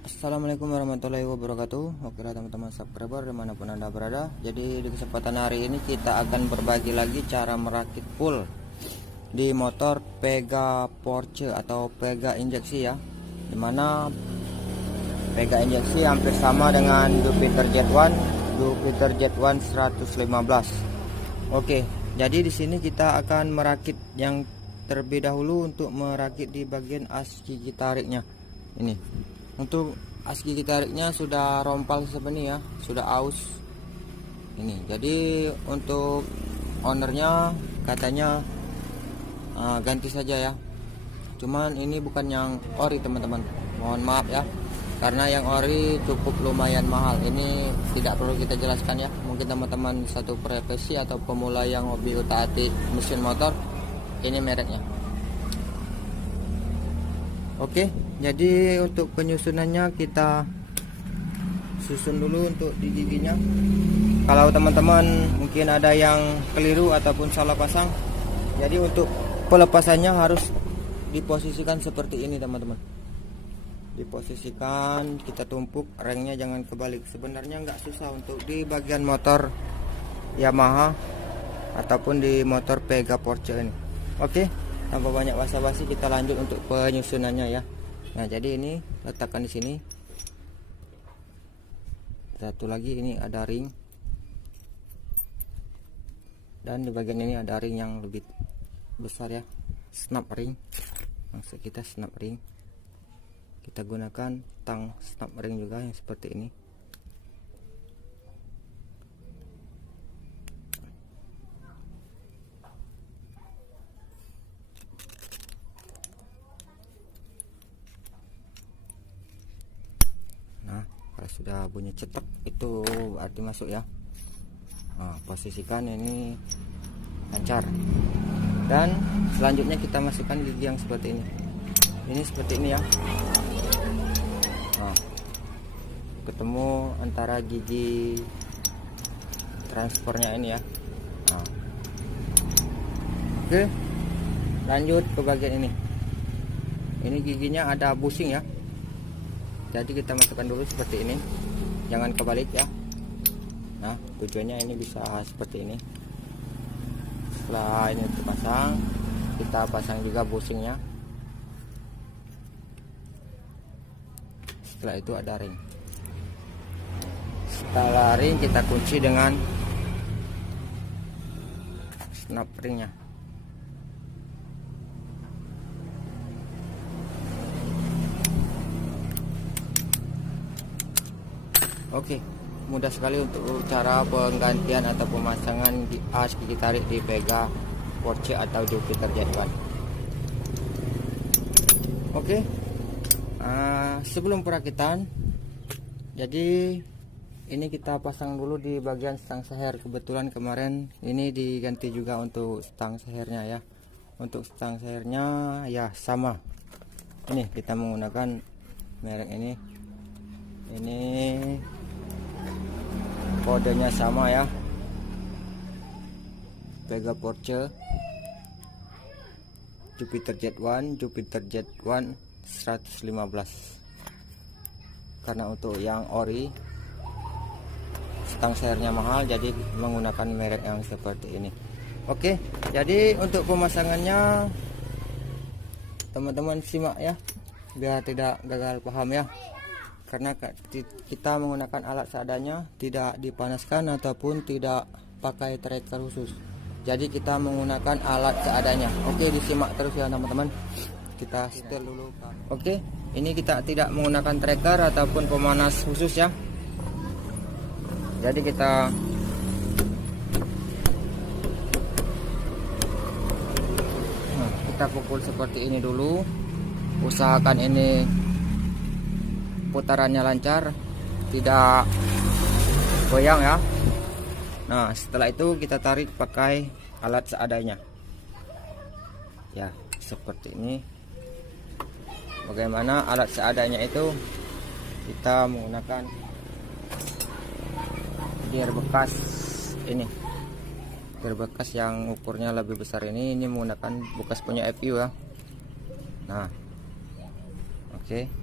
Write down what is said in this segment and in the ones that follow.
Assalamualaikum warahmatullahi wabarakatuh. Oke lah teman-teman subscriber dimanapun anda berada. Jadi di kesempatan hari ini kita akan berbagi lagi cara merakit full di motor Pega Porsche atau Pega injeksi ya, dimana Pega injeksi hampir sama dengan Jupiter Z1 115. Oke, jadi di sini kita akan merakit yang terlebih dahulu untuk merakit di bagian as gigi tariknya. Ini untuk as gigi tariknya sudah rompal sebenarnya ya, sudah aus ini. Jadi untuk ownernya katanya ganti saja ya, cuman ini bukan yang ori teman-teman, mohon maaf ya, karena yang ori cukup lumayan mahal. Ini tidak perlu kita jelaskan ya, mungkin teman-teman satu profesi atau pemula yang hobi utak-atik mesin motor, ini mereknya. Oke, jadi untuk penyusunannya kita susun dulu untuk di giginya. Kalau teman-teman mungkin ada yang keliru ataupun salah pasang, jadi untuk pelepasannya harus diposisikan seperti ini teman-teman. Diposisikan, kita tumpuk rengnya, jangan kebalik. Sebenarnya nggak susah untuk di bagian motor Yamaha ataupun di motor Pega Porsche ini. Oke, tanpa banyak basa-basi kita lanjut untuk penyusunannya ya. Nah, jadi ini letakkan di sini. Satu lagi ini ada ring. Dan di bagian ini ada ring yang lebih besar ya. Snap ring. Maksud kita snap ring. Kita gunakan tang snap ring juga yang seperti ini. Sudah bunyi cetek itu berarti masuk ya. Nah, posisikan ini lancar, dan selanjutnya kita masukkan gigi yang seperti ini seperti ini ya. Nah, ketemu antara gigi transfernya ini ya. Nah, oke, lanjut ke bagian ini giginya ada bushing ya. Jadi kita masukkan dulu seperti ini, jangan kebalik ya. Nah, tujuannya ini bisa seperti ini. Setelah ini terpasang, kita pasang juga bushingnya. Setelah itu ada ring. Setelah ring kita kunci dengan snap ringnya. Oke, mudah sekali untuk cara penggantian atau pemasangan as gigi tarik di Pega Porsche atau Jupiter Z1. Oke, sebelum perakitan, jadi ini kita pasang dulu di bagian stang seher. Kebetulan kemarin ini diganti juga untuk stang sehernya ya. Untuk stang sehernya ya sama. Ini kita menggunakan merek ini kodenya sama ya, Pega Porsche Jupiter Z1 115. Karena untuk yang ori stang sehernya mahal, jadi menggunakan merek yang seperti ini. Oke, jadi untuk pemasangannya teman-teman simak ya, biar tidak gagal paham ya. Karena kita menggunakan alat seadanya, tidak dipanaskan ataupun tidak pakai tracker khusus. Jadi kita menggunakan alat seadanya. Oke, disimak terus ya teman-teman. Kita setel dulu. Oke, ini kita tidak menggunakan tracker ataupun pemanas khusus ya. Jadi kita pukul seperti ini dulu. Usahakan ini putarannya lancar, tidak goyang ya. Nah, setelah itu kita tarik pakai alat seadanya ya, seperti ini. Bagaimana alat seadanya itu? Kita menggunakan gear bekas ini, gear bekas yang ukurnya lebih besar ini menggunakan bekas punya FU ya. Nah, oke.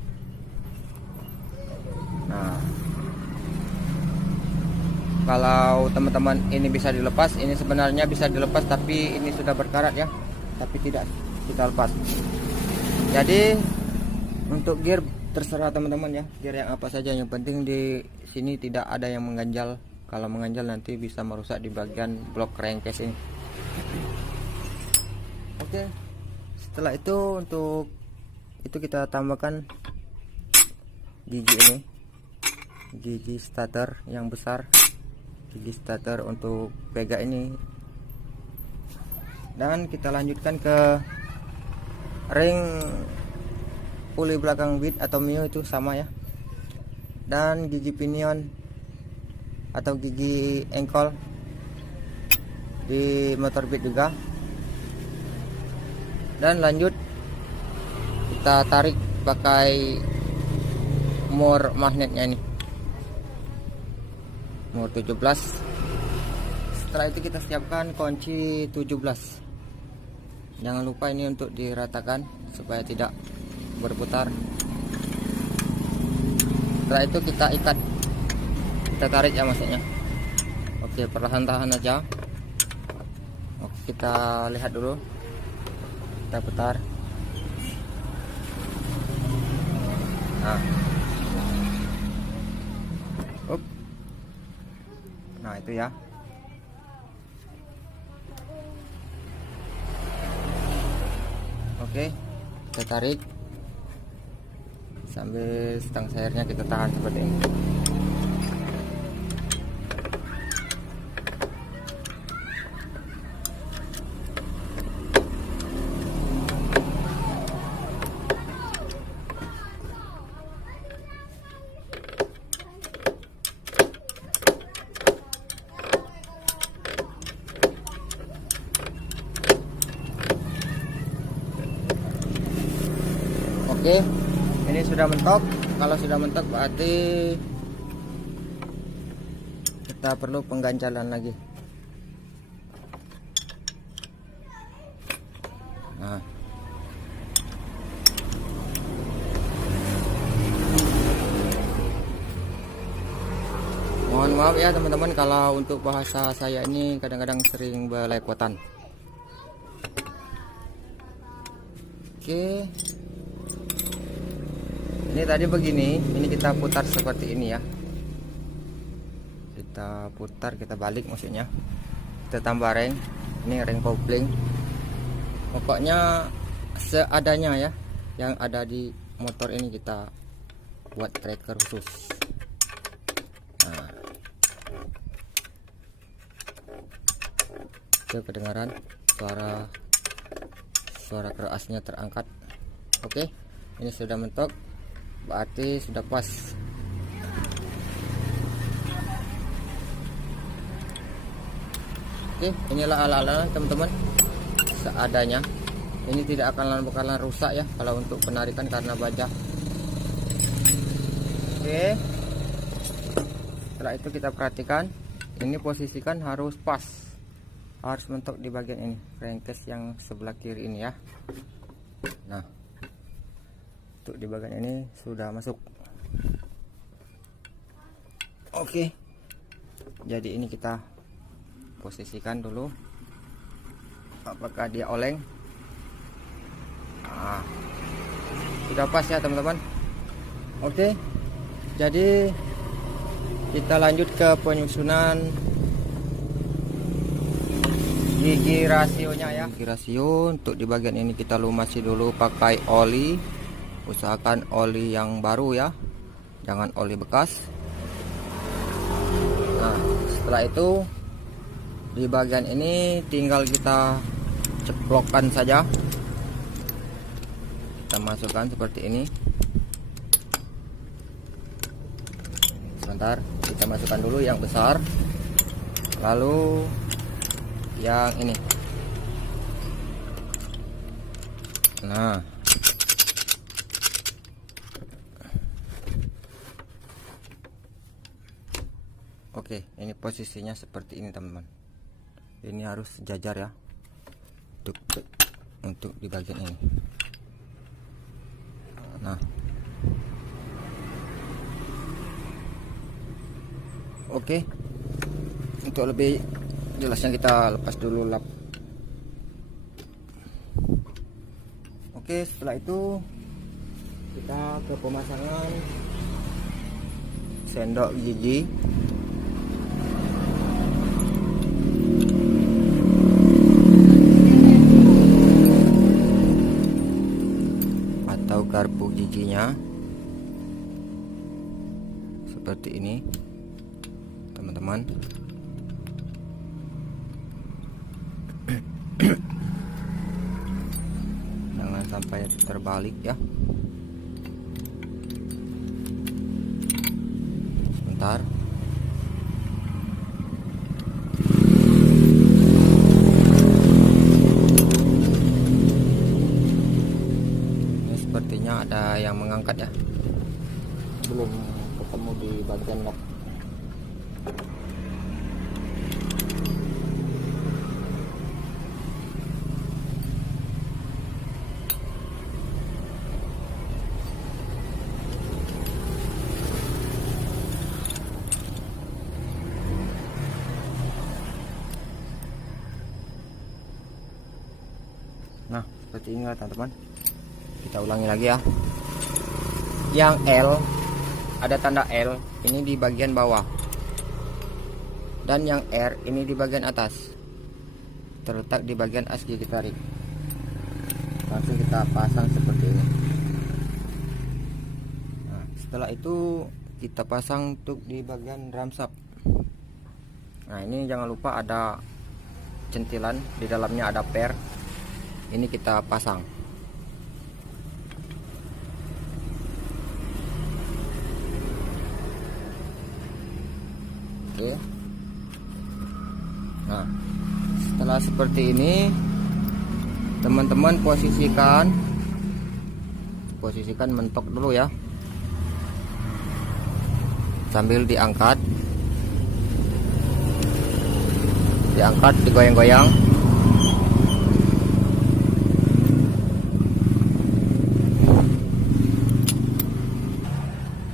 Kalau teman-teman ini bisa dilepas, ini sebenarnya bisa dilepas tapi ini sudah berkarat ya, tapi tidak kita lepas. Jadi untuk gear terserah teman-teman ya, gear yang apa saja, yang penting di sini tidak ada yang mengganjal. Kalau mengganjal nanti bisa merusak di bagian blok crankcase ini. Oke, setelah itu untuk itu kita tambahkan gigi ini, gigi starter yang besar, gigi starter untuk Pega ini, dan kita lanjutkan ke ring puli belakang Beat atau Mio itu sama ya, dan gigi pinion atau gigi engkol di motor Beat juga. Dan lanjut kita tarik pakai mur magnetnya ini, mur 17. Setelah itu kita siapkan kunci 17. Jangan lupa ini untuk diratakan supaya tidak berputar. Setelah itu kita ikat, kita tarik ya maksudnya. Oke, perlahan-lahan aja. Oke, kita lihat dulu, kita putar. Nah, nah itu ya. Oke, kita tarik sambil stang seirnya kita tahan seperti ini. Oke, ini sudah mentok. Kalau sudah mentok berarti kita perlu pengganjalan lagi. Nah, mohon maaf ya teman-teman kalau untuk bahasa saya ini kadang-kadang sering belepotan. Oke, ini tadi begini, ini kita putar seperti ini ya, kita putar, kita balik maksudnya, kita tambah ring, ini ring kopling. Pokoknya seadanya ya, yang ada di motor ini kita buat tracker khusus. Nah, itu kedengaran suara kerasnya terangkat. Oke, ini sudah mentok, berarti sudah pas. Oke, inilah ala-ala teman-teman, seadanya. Ini tidak bakalan rusak ya kalau untuk penarikan karena baja. Oke, setelah itu kita perhatikan, ini posisikan harus pas, harus mentok di bagian ini, crankcase yang sebelah kiri ini ya. Nah, untuk di bagian ini sudah masuk. Oke, jadi ini kita posisikan dulu apakah dia oleng. Nah, sudah pas ya teman-teman. Oke, jadi kita lanjut ke penyusunan gigi rasionya ya. Gigi rasio untuk di bagian ini kita lumasi dulu pakai oli. Usahakan oli yang baru ya, jangan oli bekas. Nah, setelah itu di bagian ini tinggal kita ceplokkan saja. Kita masukkan seperti ini. Sebentar, kita masukkan dulu yang besar, lalu yang ini. Nah, oke, ini posisinya seperti ini teman-teman. Ini harus sejajar ya, untuk di bagian ini. Nah, oke, Untuk lebih jelasnya kita lepas dulu lap. Oke, setelah itu kita ke pemasangan sendok gigi. Atau garpu giginya. Seperti ini, teman-teman. Jangan sampai terbalik ya. Sebentar. Ini sepertinya ada yang mengangkat ya. Belum ketemu di bagian lock. Nah, seperti ini teman-teman. Kita ulangi lagi ya. Yang L, ada tanda L ini di bagian bawah, dan yang R ini di bagian atas, terletak di bagian as gigi tarik. Langsung kita pasang seperti ini. Nah, setelah itu kita pasang untuk di bagian ramsap. Nah, ini jangan lupa ada centilan, di dalamnya ada per. Ini kita pasang. Oke. Nah, setelah seperti ini, teman-teman posisikan mentok dulu ya, sambil diangkat, digoyang-goyang.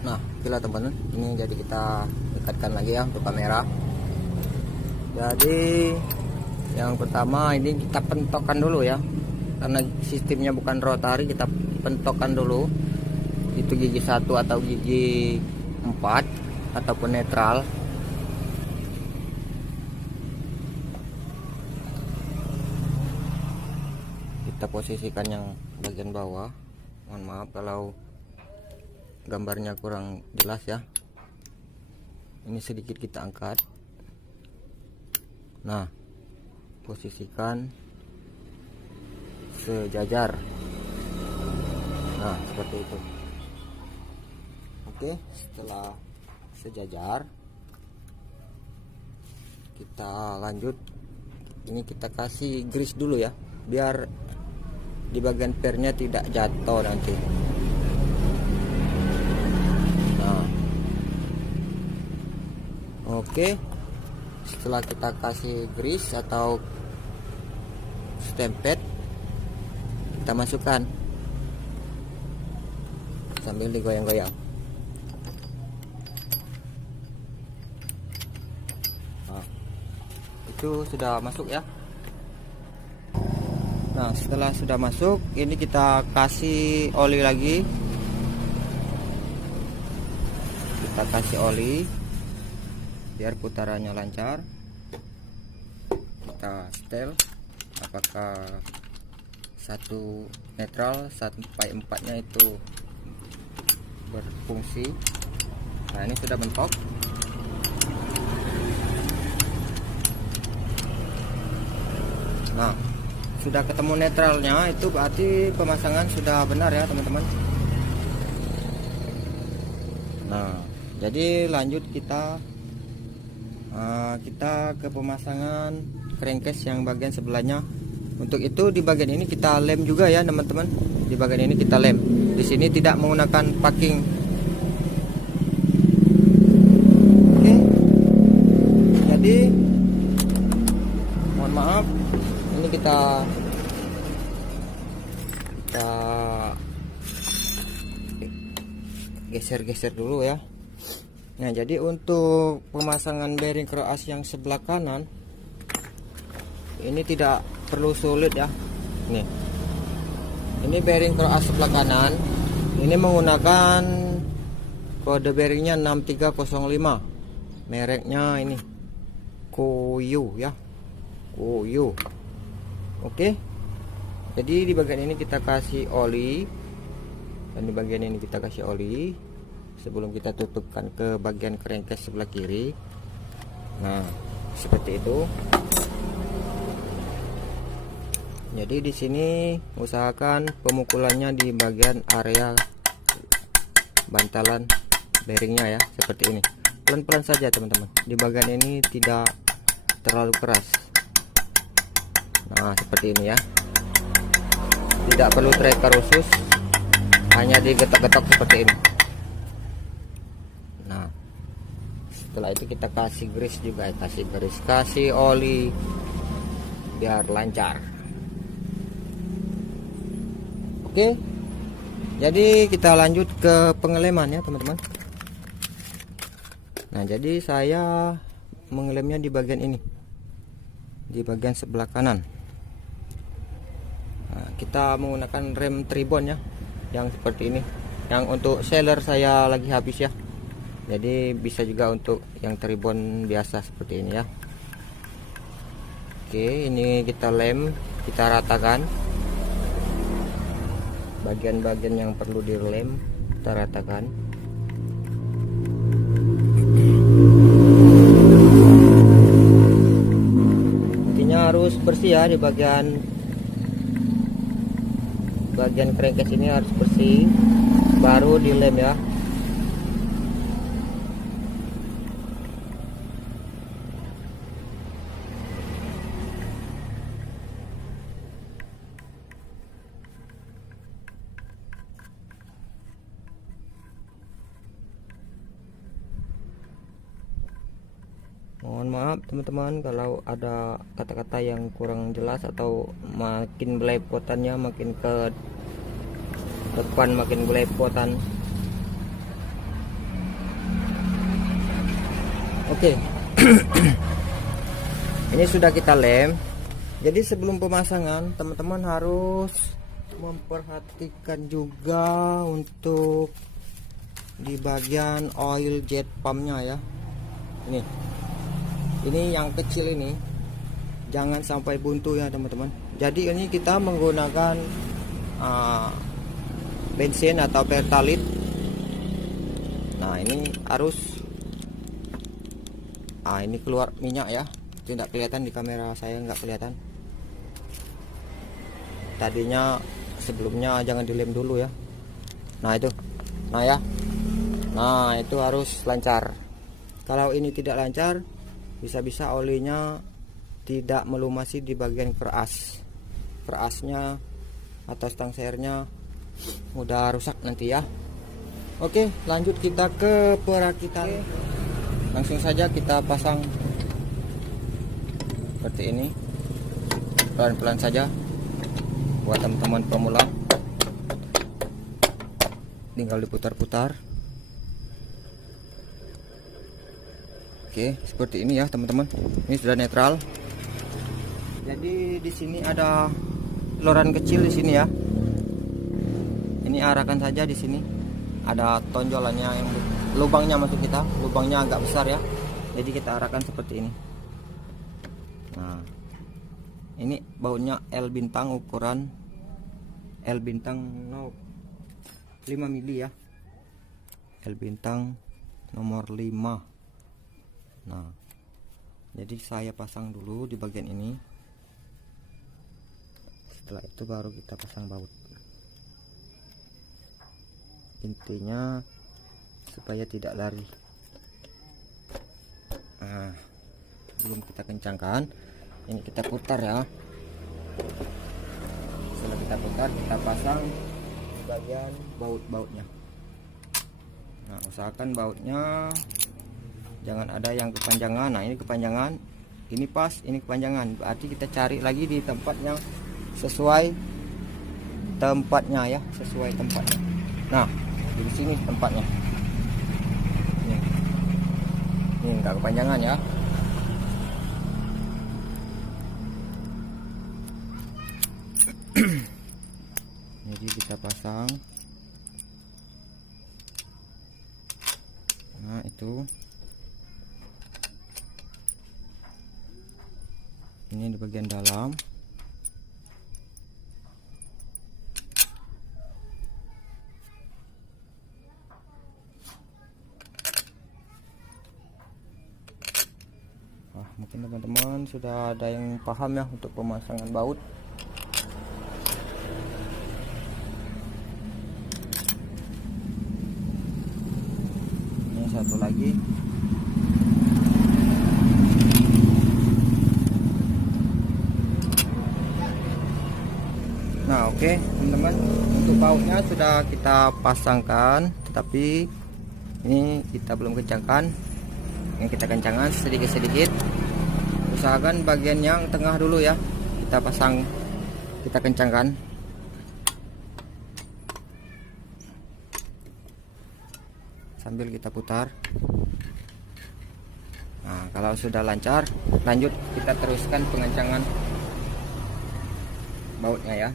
Nah, bila teman-teman, ini jadi kita dekatkan lagi ya untuk kamera. Jadi yang pertama ini kita pentokkan dulu ya, karena sistemnya bukan rotari. Kita pentokkan dulu itu gigi 1 atau gigi 4 ataupun netral. Kita posisikan yang bagian bawah. Mohon maaf kalau gambarnya kurang jelas ya. Ini sedikit kita angkat. Nah, posisikan sejajar. Nah, seperti itu. Oke, setelah sejajar, kita lanjut. Ini kita kasih grease dulu ya, biar di bagian pernya tidak jatuh nanti. Nah, oke. Setelah kita kasih grease atau stempet, kita masukkan sambil digoyang-goyang. Nah, itu sudah masuk ya. Nah, setelah sudah masuk, ini kita kasih oli lagi. Kita kasih oli biar putarannya lancar. Kita setel apakah 1 netral sampai 4-nya itu berfungsi. Nah, ini sudah mentok. Nah, sudah ketemu netralnya, itu berarti pemasangan sudah benar ya teman-teman. Nah, jadi lanjut kita ke pemasangan crankcase yang bagian sebelahnya. Untuk itu di bagian ini kita lem juga ya teman-teman. Di bagian ini kita lem. Di sini tidak menggunakan packing. Oke. Jadi mohon maaf, ini kita geser-geser dulu ya. Nah, jadi untuk pemasangan bearing kroas yang sebelah kanan ini tidak perlu sulit ya. Nih, ini bearing kroas sebelah kanan. Ini menggunakan kode bearingnya 6305. Mereknya ini Koyo ya, Koyo. Oke. Jadi di bagian ini kita kasih oli, dan di bagian ini kita kasih oli sebelum kita tutupkan ke bagian crankcase sebelah kiri. Nah, seperti itu. Jadi di sini usahakan pemukulannya di bagian area bantalan bearingnya ya, seperti ini. Pelan-pelan saja teman-teman. Di bagian ini tidak terlalu keras. Nah, seperti ini ya. Tidak perlu tracker khusus, hanya digetok-getok seperti ini. Nah, setelah itu kita kasih grease juga, kasih grease, kasih oli biar lancar. Oke, jadi kita lanjut ke pengeleman ya teman-teman. Nah, jadi saya mengelemnya di bagian ini, di bagian sebelah kanan. Nah, kita menggunakan rem tribon ya, yang seperti ini. Yang untuk seller saya lagi habis ya, jadi bisa juga untuk yang tribon biasa seperti ini ya. Oke, ini kita lem, kita ratakan bagian-bagian yang perlu direm, kita ratakan. Intinya harus bersih ya, di bagian crankcase ini harus bersih, baru dilem ya. Mohon maaf teman-teman kalau ada kata-kata yang kurang jelas atau makin belepotannya, makin ke depan makin belepotan. Oke. Ini sudah kita lem. Jadi sebelum pemasangan teman-teman harus memperhatikan juga untuk di bagian oil jet pumpnya ya. Ini yang kecil ini jangan sampai buntu ya teman-teman. Jadi ini kita menggunakan bensin atau pertalite. Nah, ini harus ini keluar minyak ya. Tidak kelihatan di kamera saya, nggak kelihatan. Tadinya sebelumnya jangan dilem dulu ya. Nah itu, nah ya, nah itu harus lancar. Kalau ini tidak lancar, bisa-bisa olinya tidak melumasi di bagian kerasnya atau stang sernya mudah rusak nanti ya. Oke, lanjut kita ke perakitan. Langsung saja kita pasang seperti ini, pelan-pelan saja buat teman-teman pemula, tinggal diputar-putar. Oke, seperti ini ya teman-teman. Ini sudah netral. Jadi di sini ada loran kecil di sini ya. Ini arahkan saja di sini. Ada tonjolannya yang lubangnya masuk kita, lubangnya agak besar ya. Jadi kita arahkan seperti ini. Nah, ini bautnya L bintang, ukuran L bintang 5 mili ya. L bintang nomor 5. Nah, jadi saya pasang dulu di bagian ini. Setelah itu baru kita pasang baut. Intinya supaya tidak lari. Nah, belum kita kencangkan, ini kita putar ya. Setelah kita putar, kita pasang di bagian baut-bautnya. Nah, usahakan bautnya jangan ada yang kepanjangan. Nah, ini kepanjangan, ini pas, ini kepanjangan. Berarti kita cari lagi di tempat yang sesuai tempatnya ya, sesuai tempatnya. Nah, di sini tempatnya. Ini. nggak kepanjangan ya. Jadi kita pasang. Nah itu, ini di bagian dalam. Wah, mungkin teman-teman sudah ada yang paham ya untuk pemasangan baut. Ini satu lagi. Nah oke teman-teman, untuk bautnya sudah kita pasangkan, tetapi ini kita belum kencangkan. Yang kita kencangkan sedikit-sedikit. Usahakan bagian yang tengah dulu ya, kita pasang, kita kencangkan. Sambil kita putar. Nah kalau sudah lancar, lanjut kita teruskan pengencangan bautnya ya.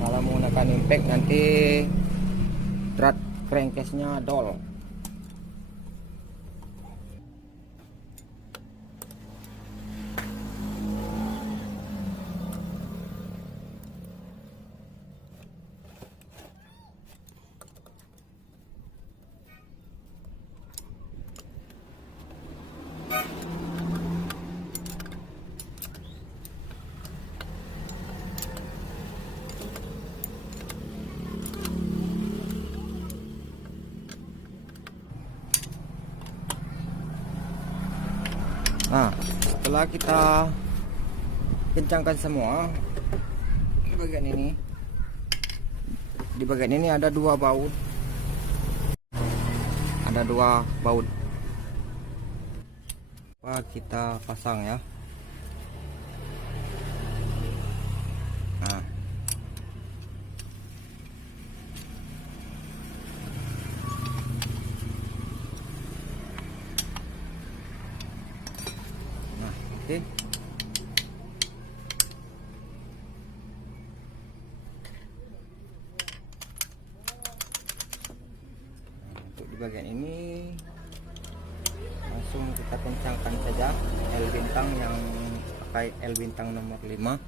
Kalau menggunakan impact nanti drat crankcase-nya dol. Nah, setelah kita kencangkan semua di bagian ini ada dua baut, kita pasang ya. Nah, oke. Untuk di bagian ini langsung kita kencangkan saja L bintang, yang pakai L bintang nomor 5.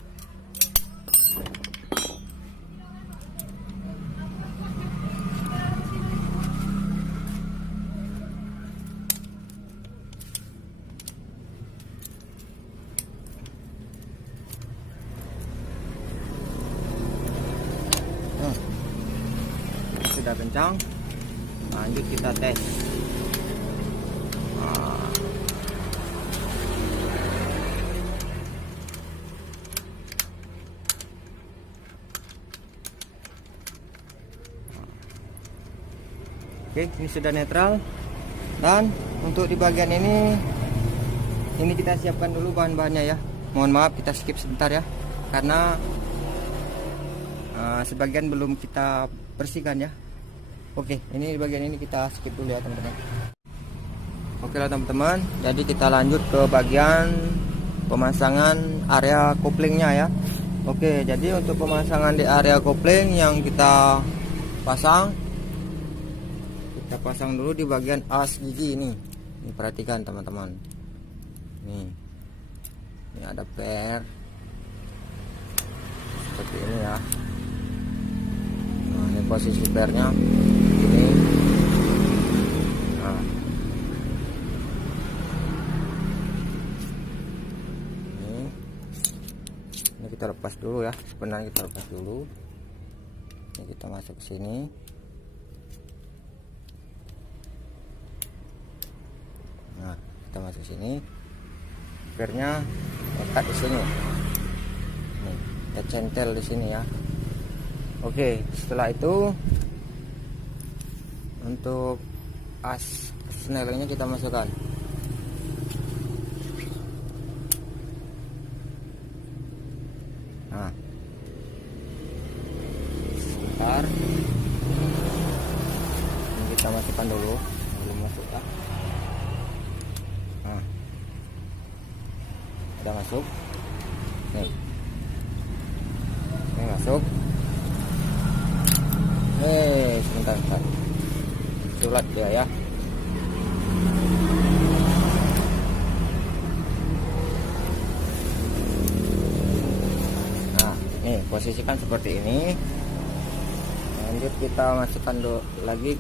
Sudah kencang, lanjut kita tes. Oke, ini sudah netral. Dan untuk di bagian ini kita siapkan dulu bahan-bahannya ya. Mohon maaf kita skip sebentar ya, karena sebagian belum kita bersihkan ya. Oke, ini di bagian ini kita skip dulu ya teman-teman. Oke lah teman-teman, jadi kita lanjut ke bagian pemasangan area koplingnya ya. Oke, jadi untuk pemasangan di area kopling yang kita pasang dulu di bagian as gigi ini. Ini perhatikan teman-teman. Nih. Ini ada per seperti ini ya. Nah, ini posisi pernya ini. Nah. Ini kita lepas dulu ya. Sebenarnya kita lepas dulu. Ini kita masuk ke sini. Nah, kita masuk sini. Pernya lekat di sini. Nih, kita centel di sini ya. Oke, setelah itu untuk as snellingnya kita masukkan. Nah, sebentar. Ini kita masukkan dulu, belum masuk ya. Nah, udah masuk. Nih, ini masuk. Sebentar. Sulat dia ya. Nah, nih posisikan seperti ini. Lanjut kita masukkan lagi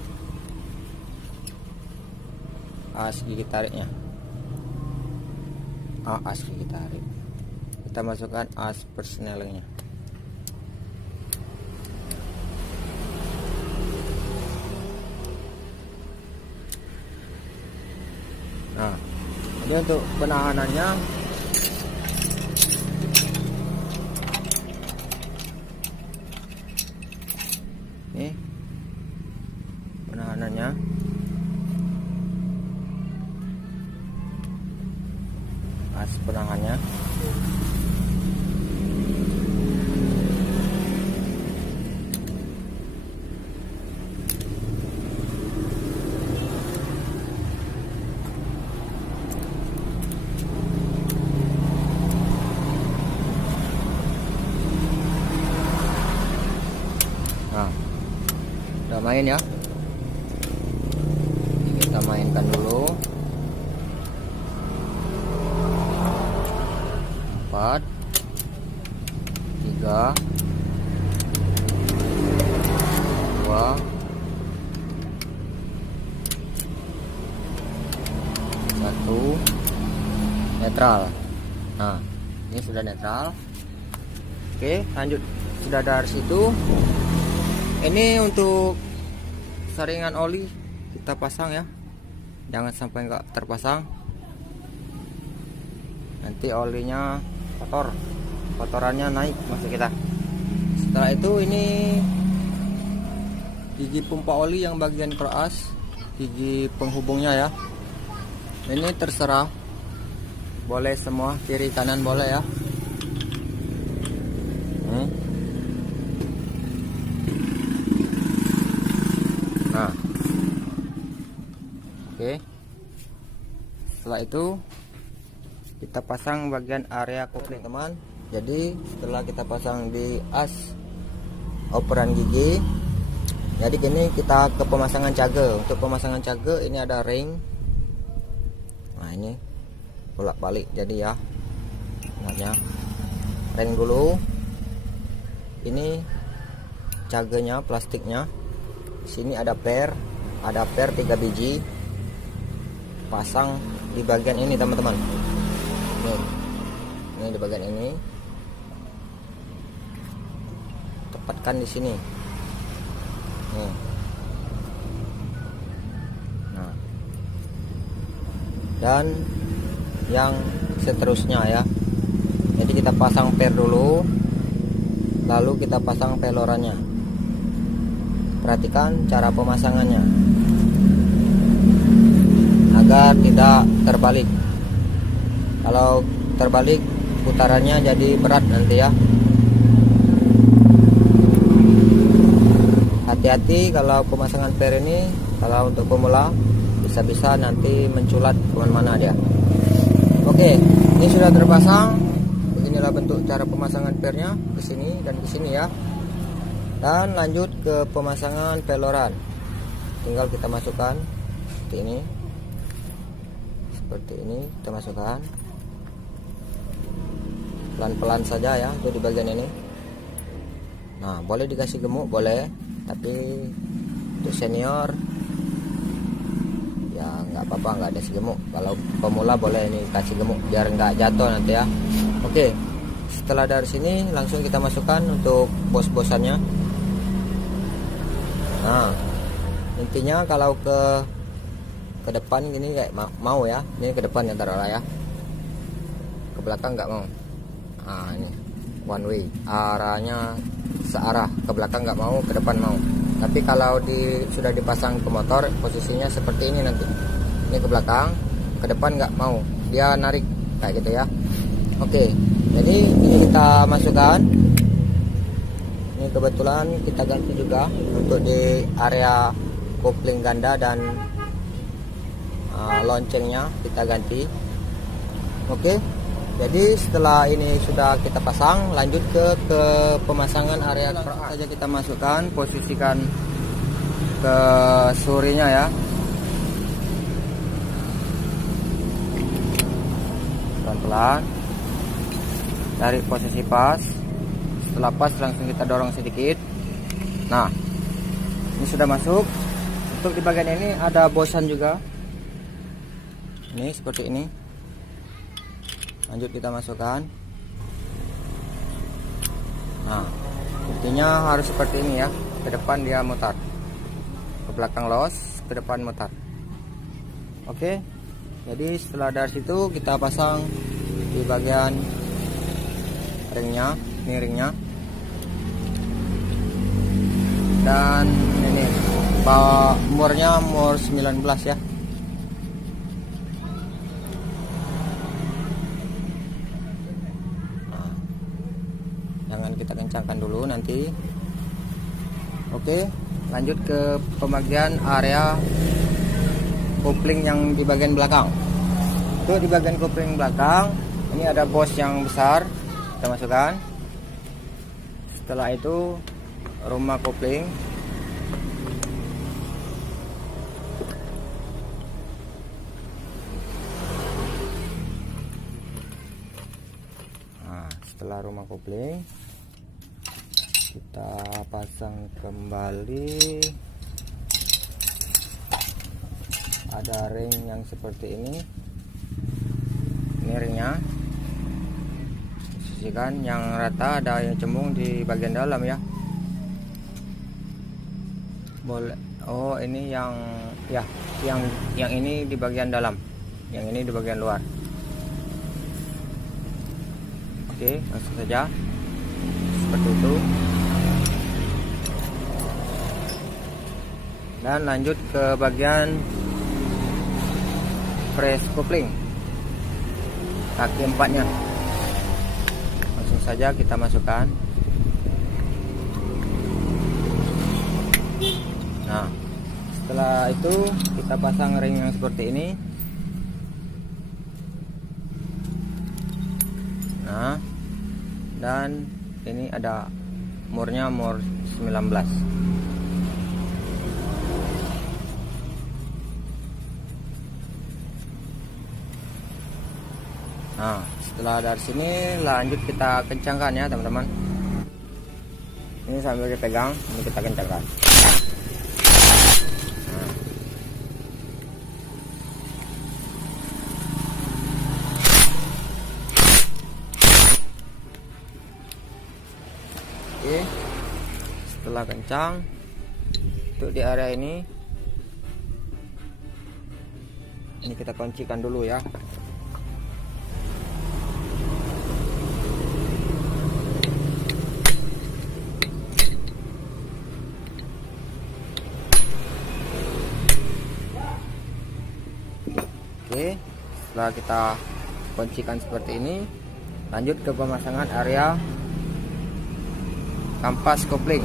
as gigi tariknya. As gigi tarik. Kita masukkan as persnelingnya. Nah, jadi untuk penahanannya nih, penahanannya as penahannya. Nah, udah main ya. Kita mainkan dulu. 4 3 2 1 netral. Nah, ini sudah netral. Oke, lanjut. Sudah dari situ. Ini untuk saringan oli kita pasang ya, jangan sampai nggak terpasang, nanti olinya kotorannya naik masuk kita. Setelah itu ini gigi pompa oli yang bagian keras, gigi penghubungnya ya, ini terserah, boleh semua, kiri kanan boleh ya. Nah, oke. Setelah itu kita pasang bagian area kopling teman. Jadi setelah kita pasang di as operan gigi, jadi kini kita ke pemasangan cage. Untuk pemasangan cage ini ada ring. Nah, ini bolak-balik jadi ya, namanya ring dulu. Ini cagenya, plastiknya. Sini ada per 3 biji, pasang di bagian ini teman-teman. Ini di bagian ini, tepatkan di sini. Nih. Nah, dan yang seterusnya ya. Jadi kita pasang per dulu, lalu kita pasang pelorannya. Perhatikan cara pemasangannya agar tidak terbalik. Kalau terbalik putarannya jadi berat nanti ya. Hati-hati kalau pemasangan per ini, kalau untuk pemula bisa-bisa nanti menculat kemana-mana dia. Oke, ini sudah terpasang. Beginilah bentuk cara pemasangan pernya, ke sini dan ke sini ya. Dan lanjut ke pemasangan peloran. Tinggal kita masukkan seperti ini kita masukkan pelan-pelan saja ya, itu di bagian ini. Nah, boleh dikasih gemuk boleh, tapi untuk senior ya nggak apa-apa, nggak ada si gemuk. Kalau pemula boleh ini kasih gemuk biar nggak jatuh nanti ya. Oke, setelah dari sini langsung kita masukkan untuk bos-bosannya. Nah, intinya kalau ke depan gini kayak mau ya, ini ke depan ya taruhlah ya, ke belakang nggak mau. Nah, ini one way, arahnya searah, ke belakang nggak mau, ke depan mau. Tapi kalau sudah dipasang ke motor, posisinya seperti ini nanti, ini ke belakang, ke depan nggak mau, dia narik kayak gitu ya. Oke, jadi ini kita masukkan, ini kebetulan kita ganti juga untuk di area kopling ganda dan loncengnya kita ganti. Oke, jadi setelah ini sudah kita pasang, lanjut ke pemasangan area. Langsung saja kita masukkan, posisikan ke surinya ya. Pelan-pelan dari posisi pas. Setelah pas langsung kita dorong sedikit. Nah, ini sudah masuk. Untuk di bagian ini ada bosan juga. Ini seperti ini. Lanjut kita masukkan. Nah, intinya harus seperti ini ya. Ke depan dia mutar, ke belakang los, ke depan mutar. Oke. Jadi setelah dari situ kita pasang di bagian ringnya, ini ringnya. Dan ini murnya mur 19 ya. Nah, jangan kita kencangkan dulu nanti. Oke, lanjut ke pembagian area kopling yang di bagian belakang. Itu di bagian kopling belakang ini ada bos yang besar, kita masukkan. Setelah itu rumah kopling. Nah, setelah rumah kopling kita pasang kembali. Ada ring yang seperti ini ringnya. Posisikan yang rata, ada yang cembung di bagian dalam ya. Boleh. Oh, ini yang ya, yang ini di bagian dalam, yang ini di bagian luar. Oke, langsung saja seperti itu. Dan lanjut ke bagian press kopling kaki empatnya. Langsung saja kita masukkan. Nah, setelah itu kita pasang ring yang seperti ini. Nah, dan ini ada murnya mur 19. Nah, setelah dari sini lanjut kita kencangkan ya teman-teman. Ini sambil dipegang, ini kita kencangkan. Nah. Oke, setelah kencang, untuk di area ini kita kuncikan dulu ya. Oke, setelah kita kuncikan seperti ini, lanjut ke pemasangan area kampas kopling.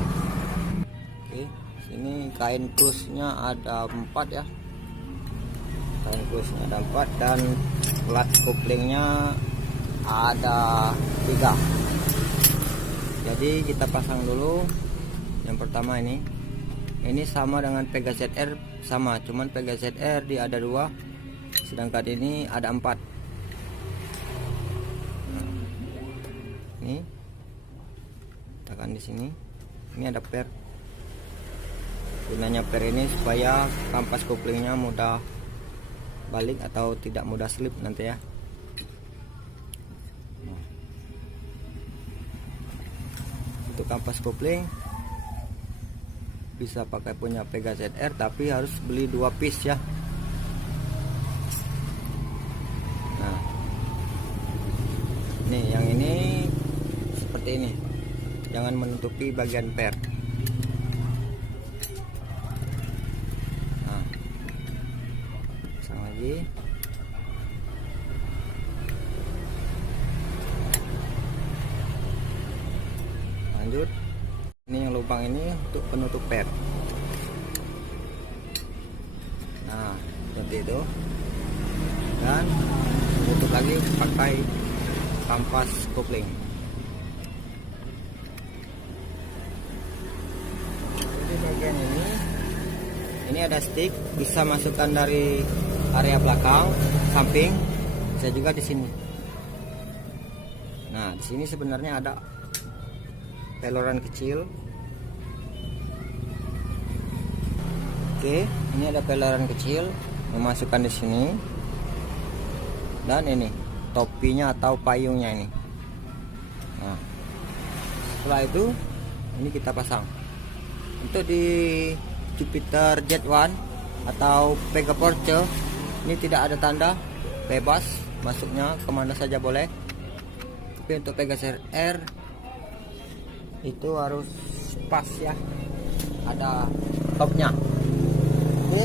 Oke, sini kain plusnya ada 4 ya. Kain plusnya ada 4 dan plat koplingnya ada 3. Jadi kita pasang dulu. Yang pertama ini sama dengan Pega ZR, sama, cuman Pega ZR dia ada 2. Sedangkan ini ada 4. Nah, ini tekan di sini. Ini ada per. Gunanya per ini supaya kampas koplingnya mudah balik atau tidak mudah slip nanti ya. Nah, untuk kampas kopling bisa pakai punya Pega ZR, tapi harus beli 2 piece ya. Nih, yang ini seperti ini, jangan menutupi bagian per. Nah, pasang lagi. Lanjut. Ini yang lubang ini untuk penutup per. Nah, seperti itu. Dan tutup lagi pakai kampas kopling. Di bagian ini ada stick, bisa masukkan dari area belakang, samping, bisa juga di sini. Nah, di sini sebenarnya ada peloran kecil. Oke, ini ada peloran kecil, memasukkan di sini. Dan ini topinya atau payungnya ini. Nah, setelah itu ini kita pasang. Untuk di Jupiter Jet One atau Pega Porsche ini tidak ada tanda, bebas masuknya kemana saja boleh. Tapi untuk Pegasus R itu harus pas ya, ada topnya. Oke,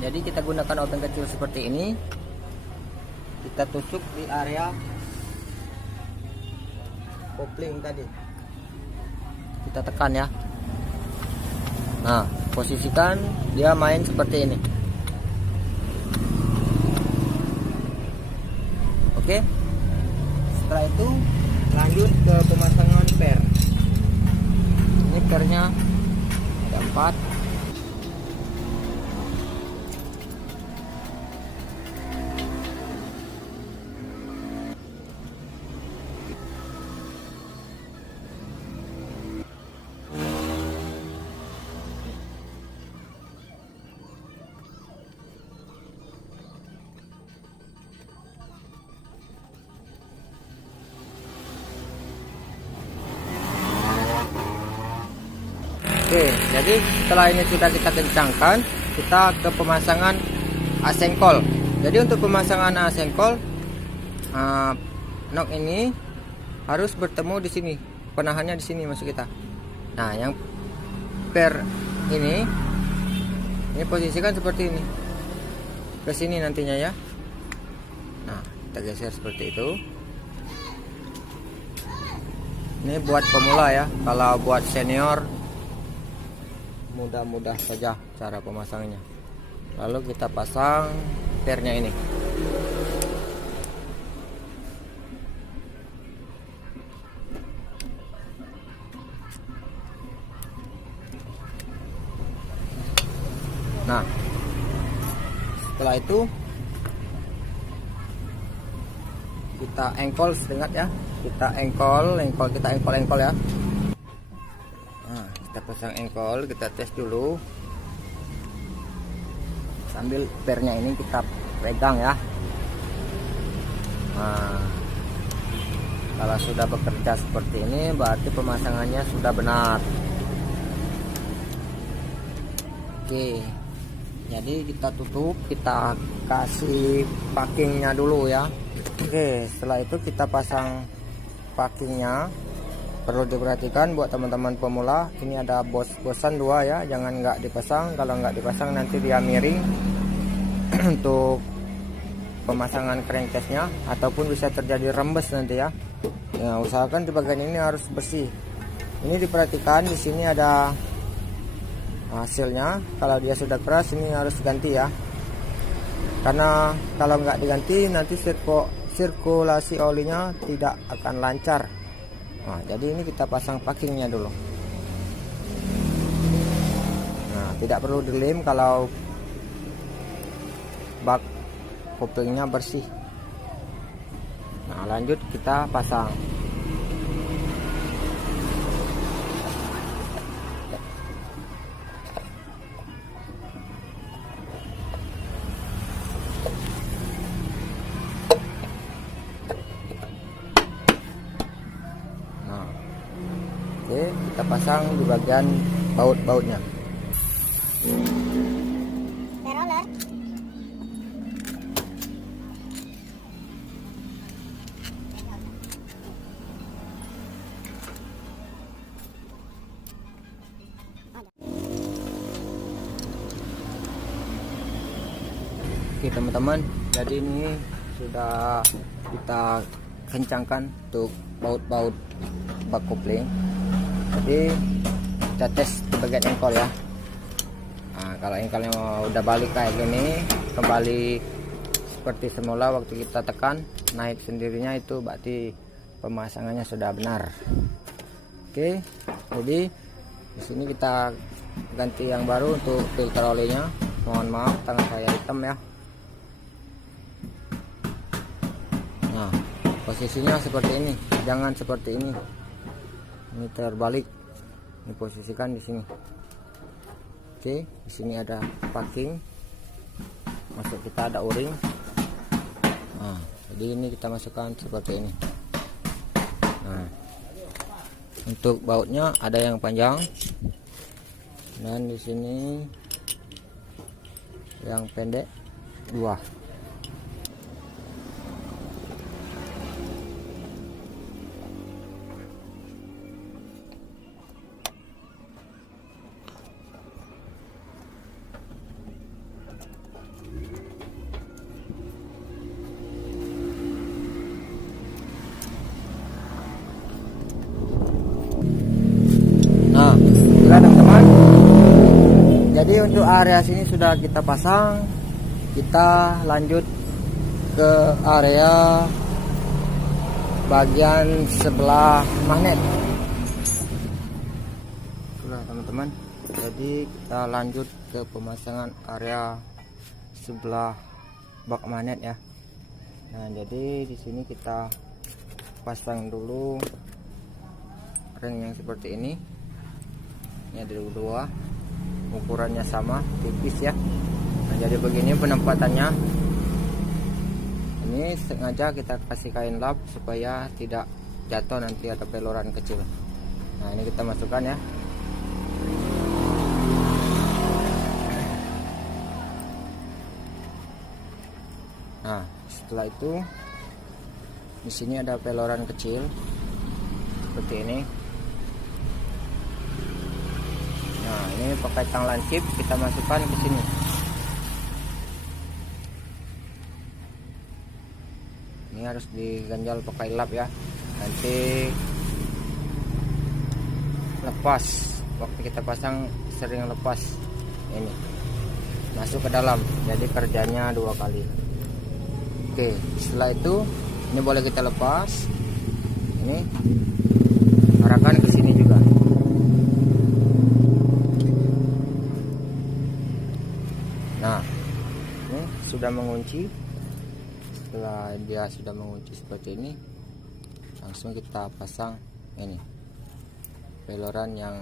jadi kita gunakan obeng kecil seperti ini, kita tusuk di area kopling tadi, kita tekan ya. Nah, posisikan dia main seperti ini. Oke, setelah itu lanjut ke pemasangan per. Ini pernya ada 4. Oke, jadi setelah ini sudah kita kencangkan, kita ke pemasangan asengkol. Jadi untuk pemasangan asengkol, nok ini harus bertemu di sini, penahannya di sini masuk kita. Nah, yang per ini posisikan seperti ini, ke sini nantinya ya. Nah, kita geser seperti itu. Ini buat pemula ya, kalau buat senior mudah-mudah saja cara pemasangannya. Lalu kita pasang pernya ini. Nah, setelah itu kita engkol sedengat ya. Kita engkol ya. Nah, kita pasang engkol, kita tes dulu. Sambil pernya ini kita pegang ya. Nah, kalau sudah bekerja seperti ini berarti pemasangannya sudah benar. Oke, jadi kita tutup, kita kasih packingnya dulu ya. Oke, setelah itu kita pasang packingnya. Perlu diperhatikan buat teman-teman pemula, ini ada bosan 2 ya, jangan nggak dipasang. Kalau nggak dipasang nanti dia miring untuk pemasangan crankcase-nya, ataupun bisa terjadi rembes nanti ya. Nah, usahakan di bagian ini harus bersih. Ini diperhatikan, di sini ada hasilnya. Kalau dia sudah keras ini harus ganti ya, karena kalau nggak diganti nanti sirkulasi olinya tidak akan lancar. Nah, jadi ini kita pasang packingnya dulu. Nah, tidak perlu dilem kalau bak koplingnya bersih. Nah, lanjut kita pasang. Oke, kita pasang di bagian baut-bautnya. Oke teman-teman, jadi ini sudah kita kencangkan untuk baut-baut bak kopling. Jadi kita tes di bagian engkol ya. Nah, kalau engkolnya udah balik kayak gini, kembali seperti semula waktu kita tekan naik sendirinya, itu berarti pemasangannya sudah benar. Oke, jadi di sini kita ganti yang baru untuk filter olinya. Mohon maaf tangan saya hitam ya. Nah, posisinya seperti ini, jangan seperti ini. Ini terbalik. Ini posisikan di sini. Oke, di sini ada packing. Masuk kita ada o-ring. Nah, jadi ini kita masukkan seperti ini. Nah, untuk bautnya ada yang panjang dan di sini yang pendek 2. Nah, teman-teman, jadi untuk area sini sudah kita pasang. Kita lanjut ke area bagian sebelah magnet. Itulah teman-teman, jadi kita lanjut ke pemasangan area sebelah bak magnet ya. Nah, jadi di sini kita pasang dulu ring yang seperti ini. Ini ada 2, ukurannya sama, tipis ya. Nah, jadi begini penempatannya. Ini sengaja kita kasih kain lap supaya tidak jatuh, nanti ada peloran kecil. Nah, ini kita masukkan ya. Nah, setelah itu di sini ada peloran kecil seperti ini. Nah, ini pakai tang lancip kita masukkan ke sini. Ini harus diganjal pakai lap ya. Nanti lepas waktu kita pasang, sering lepas ini masuk ke dalam, jadi kerjanya 2 kali. Oke, setelah itu ini boleh kita lepas. Ini arahkan ke sini juga. Nah, ini sudah mengunci. Setelah dia sudah mengunci seperti ini, langsung kita pasang ini peloran yang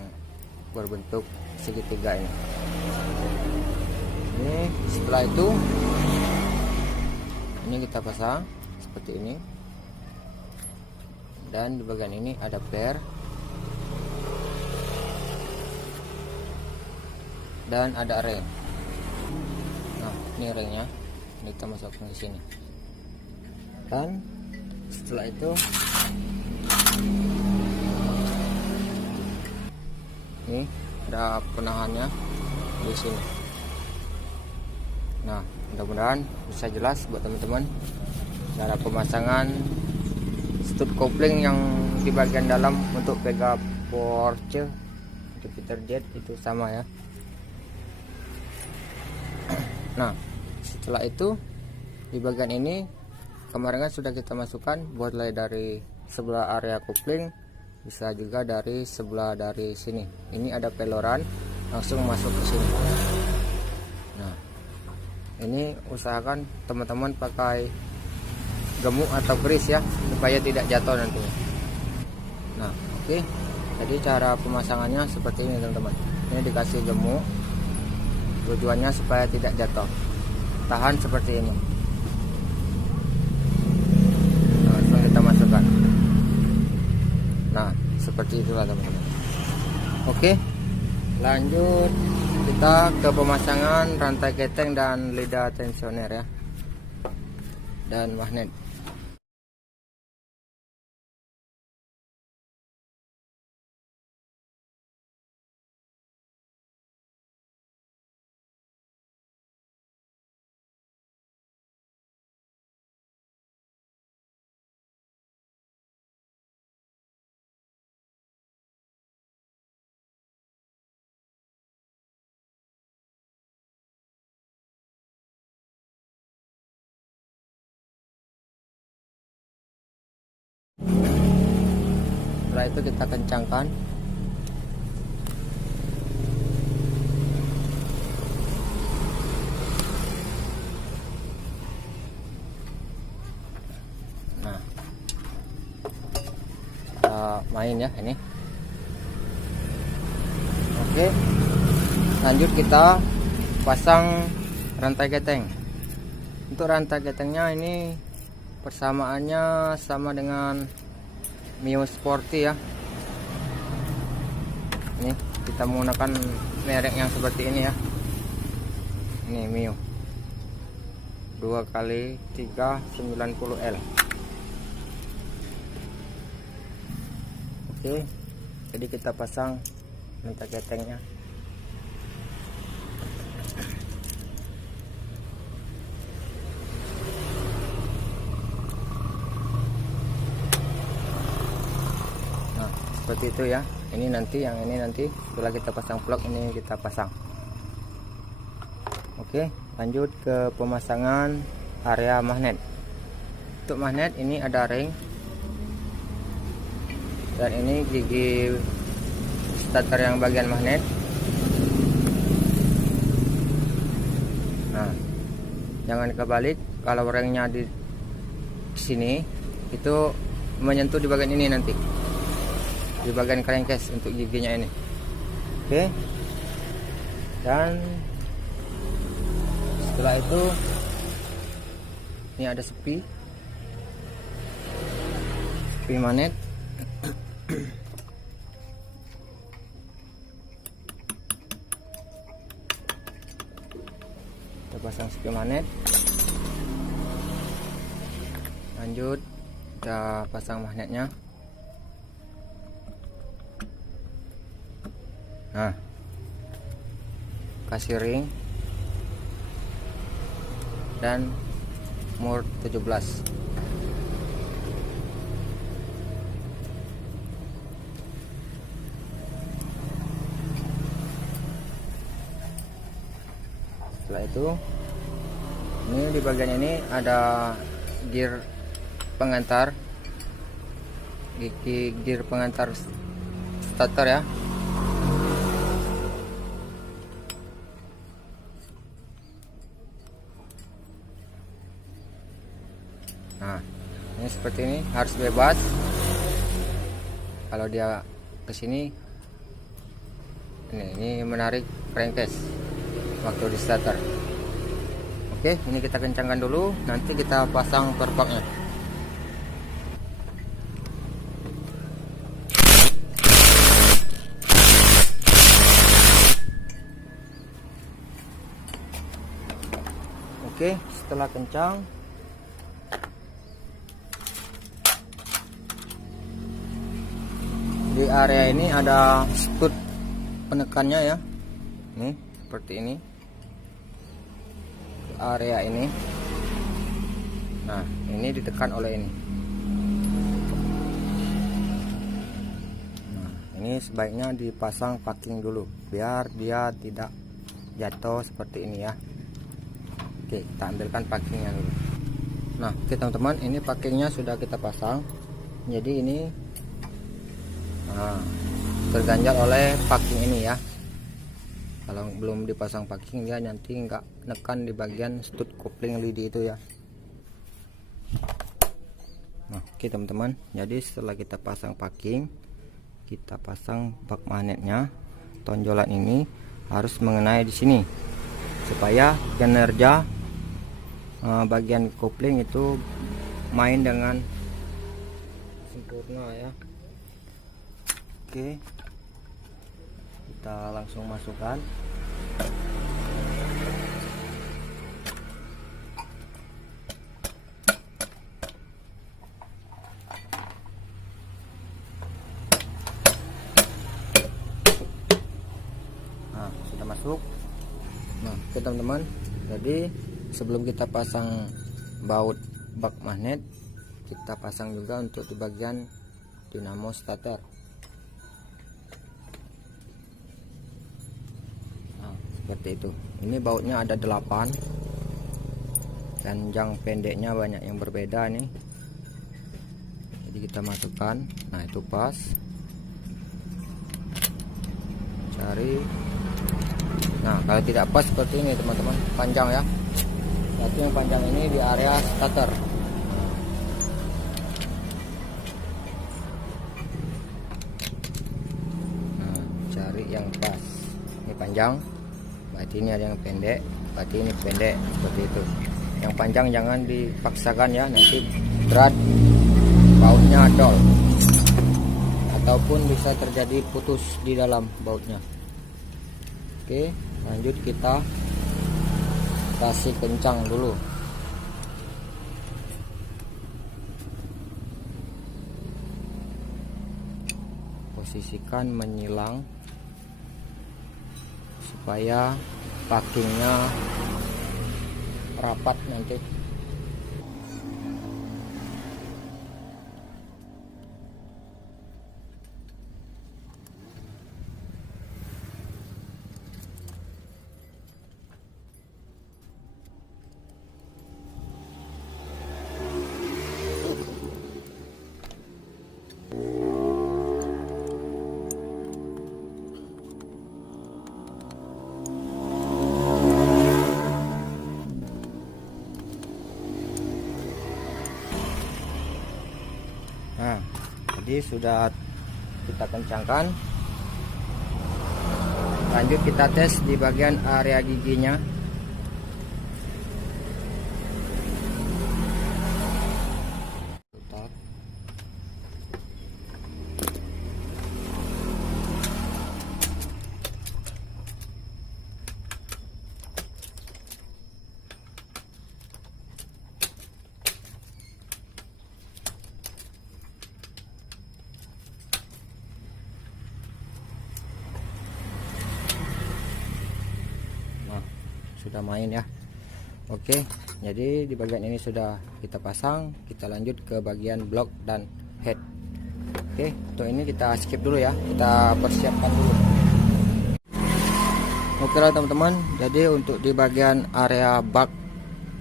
berbentuk segitiga ini. Ini setelah itu ini kita pasang seperti ini, dan di bagian ini ada per dan ada ring. Nah, ini ringnya, ini kita masukkan ke sini. Dan setelah itu ini ada penahannya di sini. Nah, mudah-mudahan bisa jelas buat teman-teman cara pemasangan stud kopling yang di bagian dalam untuk Pega Porsche Jupiter Jet itu sama ya. Nah, setelah itu di bagian ini kemarin kan sudah kita masukkan, mulai dari sebelah area kopling, bisa juga dari sebelah dari sini. Ini ada peloran, langsung masuk ke sini. Nah, ini usahakan teman-teman pakai gemuk atau keris ya, supaya tidak jatuh nantinya. Nah, oke. Jadi cara pemasangannya seperti ini teman-teman. Ini dikasih gemuk, tujuannya supaya tidak jatuh. Tahan seperti ini. Langsung kita masukkan. Nah, seperti itulah teman-teman. Oke, lanjut kita ke pemasangan rantai keteng dan lidah tensioner ya, dan magnet. Setelah itu kita kencangkan. Nah, kita main ya ini. Oke, lanjut kita pasang rantai keteng. Untuk rantai ketengnya ini persamaannya sama dengan Mio Sporty ya. Ini kita menggunakan merek yang seperti ini ya. Ini Mio 2x3 90L. Oke, jadi kita pasang rantai ketengnya. Nah, seperti itu ya. Ini nanti, yang ini nanti setelah kita pasang plug ini kita pasang. Oke, lanjut ke pemasangan area magnet. Untuk magnet ini ada ring dan ini gigi starter yang bagian magnet. Nah, jangan kebalik. Kalau ringnya di sini itu menyentuh di bagian ini nanti, di bagian crankcase untuk giginya ini. Oke, dan setelah itu ini ada sepi magnet. Kita pasang sepi magnet. Lanjut kita pasang magnetnya. Nah, kasih ring dan mur 17. Setelah itu ini di bagian ini ada gear pengantar, gigi gear pengantar starter ya. Nah, ini seperti ini, harus bebas. Kalau dia ke sini, ini menarik crankcase waktu di starter. Oke, ini kita kencangkan dulu, nanti kita pasang perpaknya. Oke, setelah kencang, di area ini ada stud penekannya ya. Nih, seperti ini. Area ini. Nah, ini ditekan oleh ini. Nah, ini sebaiknya dipasang packing dulu biar dia tidak jatuh seperti ini ya. Oke, kita ambilkan packingnya dulu. Nah, oke teman-teman, ini packingnya sudah kita pasang. Jadi ini terganjal oleh packing ini ya. Kalau belum dipasang packing dia nanti nggak nekan di bagian stud kopling lidi itu ya. Nah, oke teman-teman, jadi setelah kita pasang packing, kita pasang bak magnetnya. Tonjolan ini harus mengenai di sini supaya kinerja bagian kopling itu main dengan sempurna ya. Oke, kita langsung masukkan. Nah, sudah masuk. Nah, oke teman-teman, jadi sebelum kita pasang baut bak magnet, kita pasang juga untuk di bagian dinamo starter. Nah, seperti itu. Ini bautnya ada 8, panjang pendeknya banyak yang berbeda nih. Jadi kita masukkan. Nah, itu pas. cari. Nah, kalau tidak pas seperti ini teman-teman, panjang ya. Berarti yang panjang ini di area starter. Nah, cari yang pas. Ini panjang, berarti ini ada yang pendek, berarti ini pendek, seperti itu. Yang panjang jangan dipaksakan ya, nanti berat, bautnya dol, ataupun bisa terjadi putus di dalam bautnya. Oke, lanjut kita kasih kencang dulu. Posisikan menyilang supaya packingnya rapat nanti. Nah, jadi sudah kita kencangkan. Lanjut kita tes di bagian area giginya. Sudah main ya. Oke, jadi di bagian ini sudah kita pasang. Kita lanjut ke bagian blok dan head. Oke, untuk ini kita skip dulu ya, kita persiapkan dulu. Oke lah teman-teman, jadi untuk di bagian area bak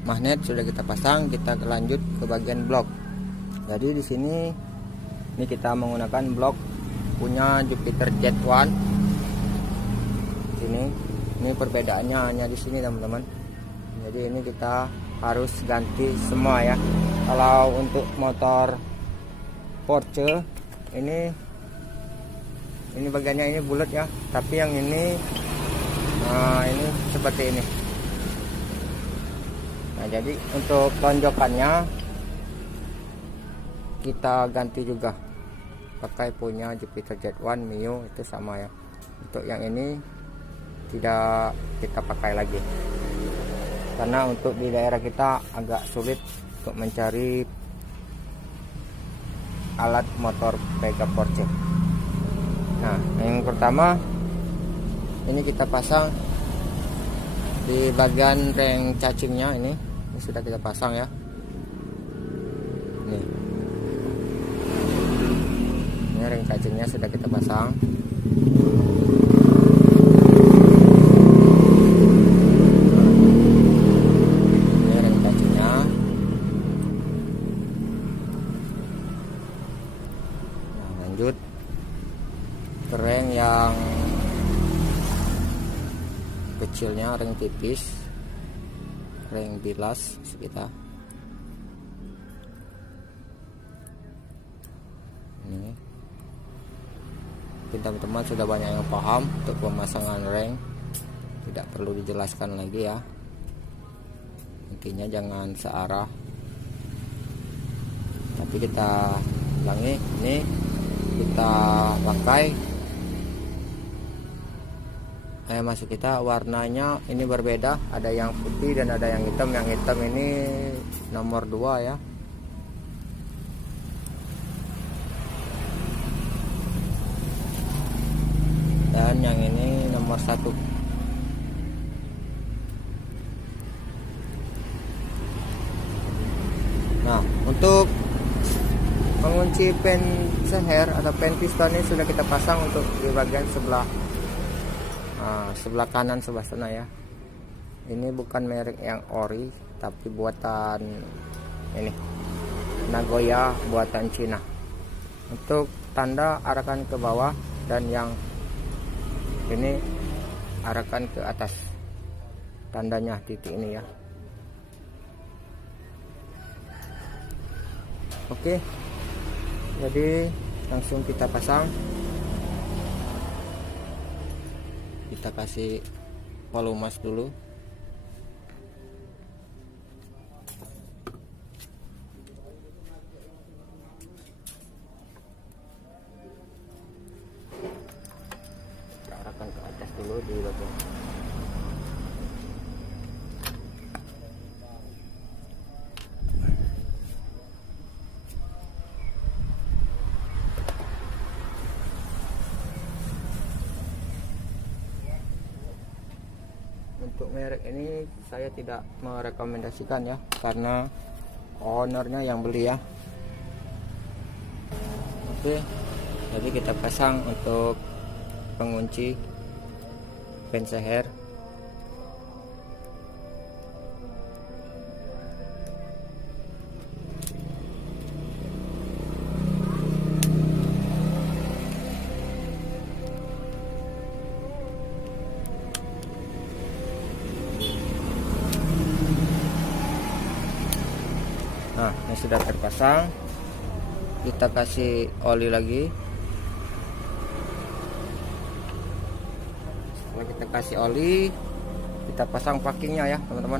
magnet sudah kita pasang. Kita lanjut ke bagian blok. Jadi di sini ini kita menggunakan blok punya Jupiter Z1. Ini perbedaannya hanya di sini teman-teman. Jadi ini kita harus ganti semua ya. Kalau untuk motor Porsche ini bagiannya ini bulat ya, tapi yang ini ini seperti ini. Nah, jadi untuk tonjokannya kita ganti juga pakai punya Jupiter Z1 Mio, itu sama ya. Untuk yang ini tidak kita pakai lagi karena untuk di daerah kita agak sulit untuk mencari alat motor Pega Porsche. Nah, yang pertama ini kita pasang di bagian ring cacingnya. Ini sudah kita pasang ya. Ini ring cacingnya sudah kita pasang. Lanjut ke ring yang kecilnya, ring tipis, ring bilas kita. Ini teman-teman sudah banyak yang paham untuk pemasangan ring, tidak perlu dijelaskan lagi ya. Intinya jangan searah, tapi kita ulangi. Ini kita pakai masuk kita, warnanya ini berbeda, ada yang putih dan ada yang hitam. Yang hitam ini nomor 2 ya. Dan yang ini nomor 1. Nah, untuk mengunci pen seher atau pen piston ini sudah kita pasang untuk di bagian sebelah kanan sebelah sana ya. Ini bukan merek yang ori, tapi buatan ini Nagoya, buatan Cina. Untuk tanda arahkan ke bawah, dan yang Ini arahkan ke atas, tandanya titik ini ya. Oke, jadi langsung kita pasang. Kita kasih volume dulu. Kita arahkan ke atas dulu di bagian. Untuk merek ini saya tidak merekomendasikan ya, karena ownernya yang beli ya. Oke, jadi kita pasang untuk pengunci penseher. Nah, ini sudah terpasang. Kita kasih oli lagi. Setelah kita kasih oli, kita pasang packingnya ya teman-teman.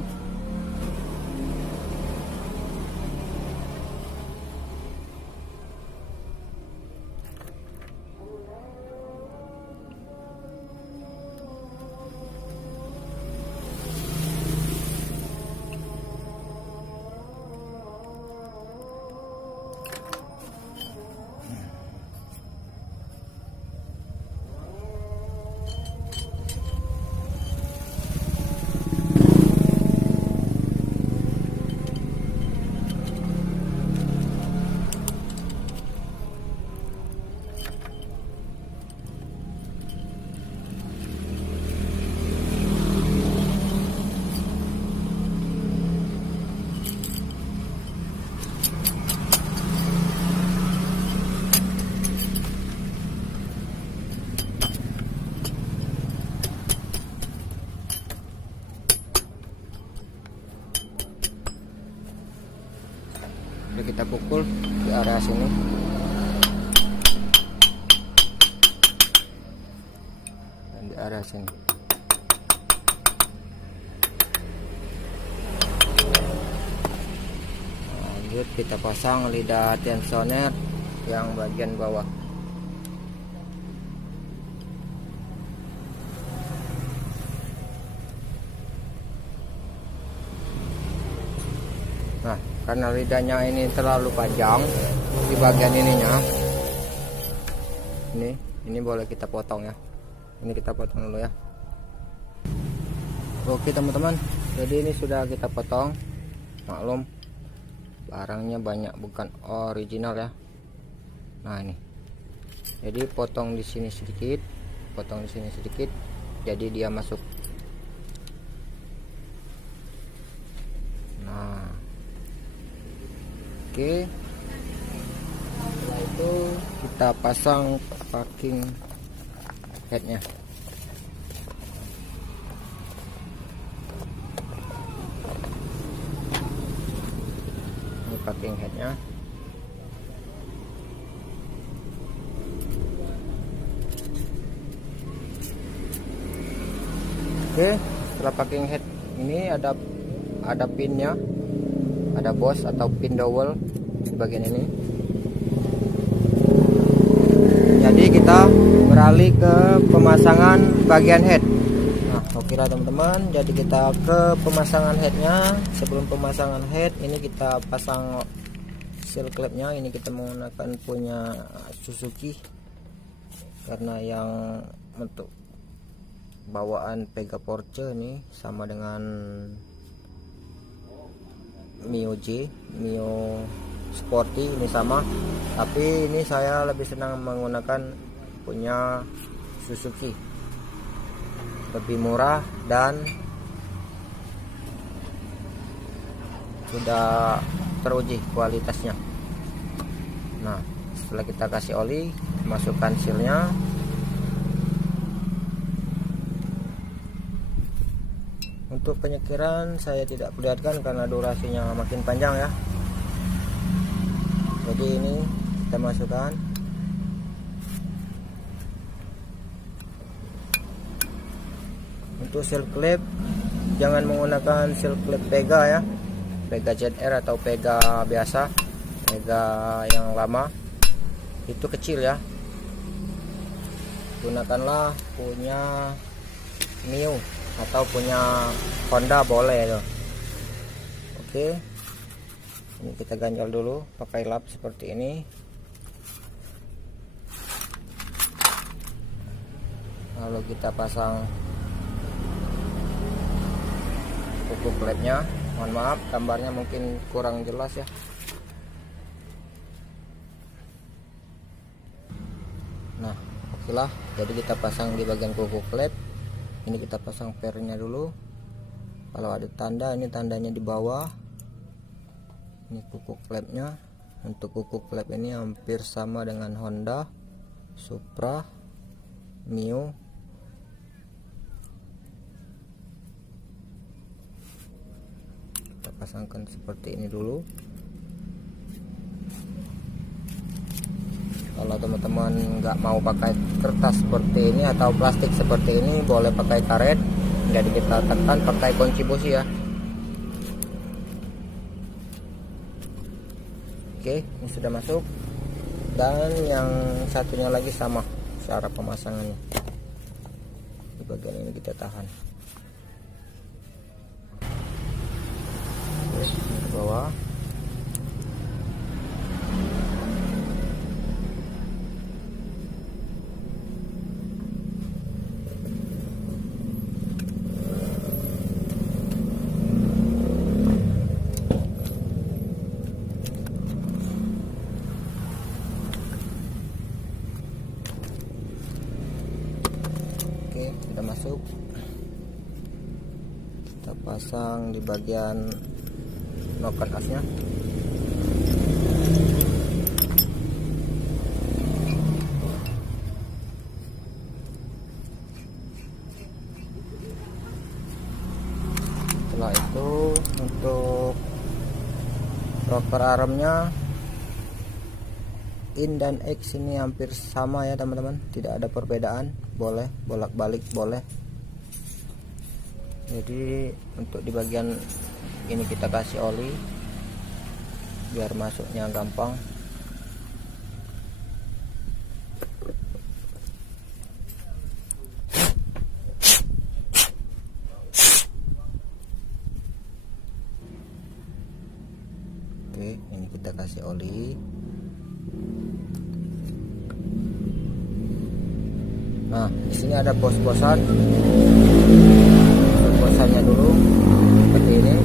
Lalu kita pukul di area sini. Dan di area sini. Lanjut kita pasang lidah tensioner yang bagian bawah. Nah, karena lidahnya ini terlalu panjang di bagian ininya, ini boleh kita potong ya. Ini kita potong dulu ya. Oke teman-teman, jadi ini sudah kita potong. Maklum, barangnya banyak bukan original ya. Nah ini, jadi potong di sini sedikit, potong di sini sedikit, jadi dia masuk. Nah, oke, setelah itu kita pasang packing headnya. Ini packing headnya. Oke, setelah packing head ini ada pinnya, ada bos atau pin dowel di bagian ini. Jadi kita beralih ke pemasangan bagian head. Nah, oke lah teman-teman, jadi kita ke pemasangan headnya. Sebelum pemasangan head ini kita pasang seal clamp-nya. Ini kita menggunakan punya Suzuki karena yang untuk bawaan Pega Porsche ini sama dengan Mio J, Mio Sporty ini sama, tapi ini saya lebih senang menggunakan punya Suzuki, lebih murah dan sudah teruji kualitasnya. Nah, setelah kita kasih oli, masukkan sealnya. Untuk penyekiran saya tidak perlihatkan karena durasinya makin panjang ya. Jadi ini kita masukkan. Untuk seal clip jangan menggunakan seal clip Pega ya, Pega ZR atau Pega biasa, Pega yang lama itu kecil ya. Gunakanlah punya Mio atau punya Honda boleh tuh. Oke, ini kita ganjal dulu pakai lap seperti ini. Lalu kita pasang kuku klepnya. Mohon maaf gambarnya mungkin kurang jelas ya. Nah, oke lah. Jadi kita pasang di bagian kuku klep. Ini kita pasang pernya dulu. Kalau ada tanda, ini tandanya di bawah. Ini kuku klepnya. Untuk kuku klep ini hampir sama dengan Honda, Supra, Mio. Kita pasangkan seperti ini dulu. Kalau teman-teman nggak mau pakai kertas seperti ini atau plastik seperti ini, boleh pakai karet. Jadi kita tekan pakai kunci busi ya. Oke, ini sudah masuk. Dan yang satunya lagi sama cara pemasangannya. Di bagian ini kita tahan. Oke, ini ke bawah. Sudah masuk. Kita pasang di bagian noken asnya. Setelah itu untuk rocker armnya in dan X ini hampir sama ya teman-teman, tidak ada perbedaan. Boleh bolak-balik boleh. Jadi untuk di bagian ini kita kasih oli biar masuknya gampang. Oke, ini kita kasih oli. Nah, di sini ada bos-bosan. Bos-bosannya dulu seperti ini.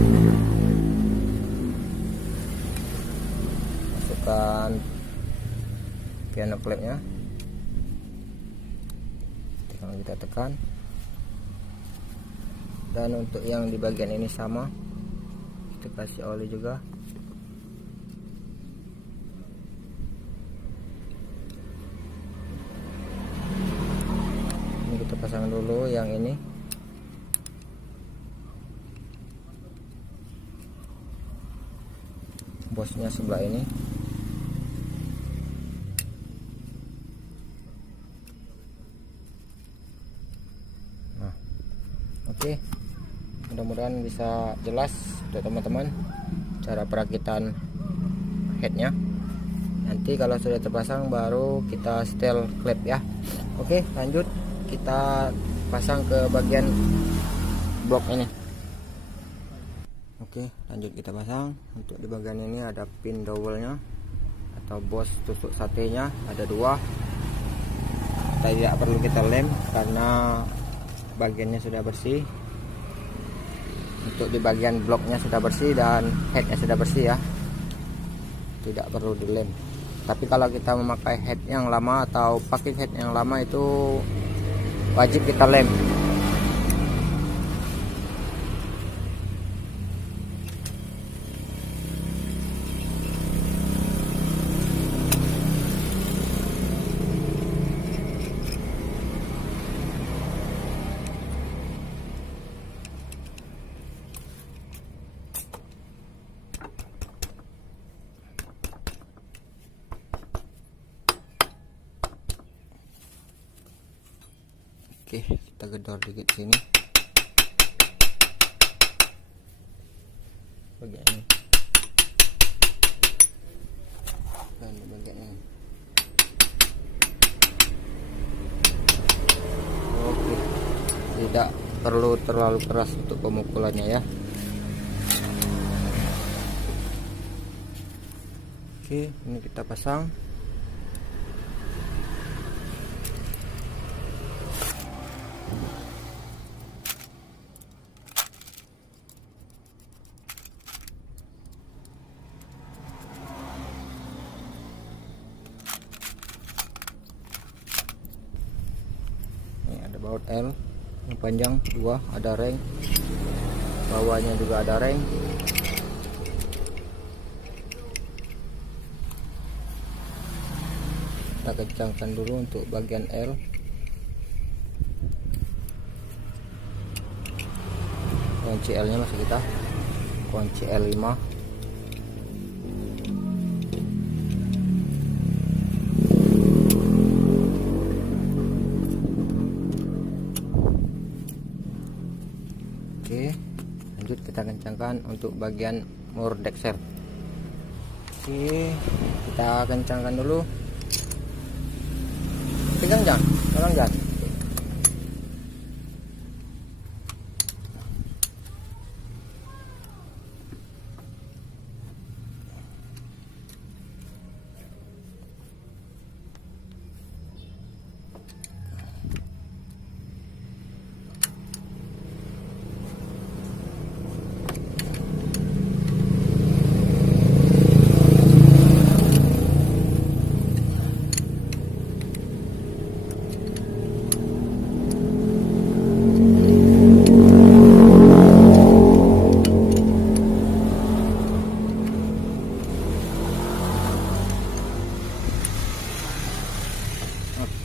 Masukkan piano klepnya. Tinggal kita tekan. Dan untuk yang di bagian ini sama, kita kasih oli juga. Kita pasang dulu yang ini. Bosnya sebelah ini. Nah, oke. Mudah-mudahan bisa jelas untuk teman-teman cara perakitan headnya. Nanti kalau sudah terpasang baru kita setel klep ya. Oke, lanjut. Kita pasang ke bagian blok ini. Oke, lanjut kita pasang. Untuk di bagian ini ada pin dowelnya atau bos tusuk satenya, ada dua. Tidak perlu kita lem karena bagiannya sudah bersih. Untuk di bagian bloknya sudah bersih dan headnya sudah bersih ya, tidak perlu dilem. Tapi kalau kita memakai head yang lama atau pakai head yang lama itu wajib kita lem. Oke, kita gedor dikit sini. Bagian ini. Dan bagian ini. Oke. Tidak perlu terlalu keras untuk pemukulannya ya. Oke, ini kita pasang. Baut L yang panjang 2, ada ring, bawahnya juga ada ring. Kita kencangkan dulu untuk bagian L. Kunci L nya masih kita kunci L5. Oke, lanjut kita kencangkan untuk bagian mur dexer. Oke, kita kencangkan dulu. Pegang jangan, tolong jangan.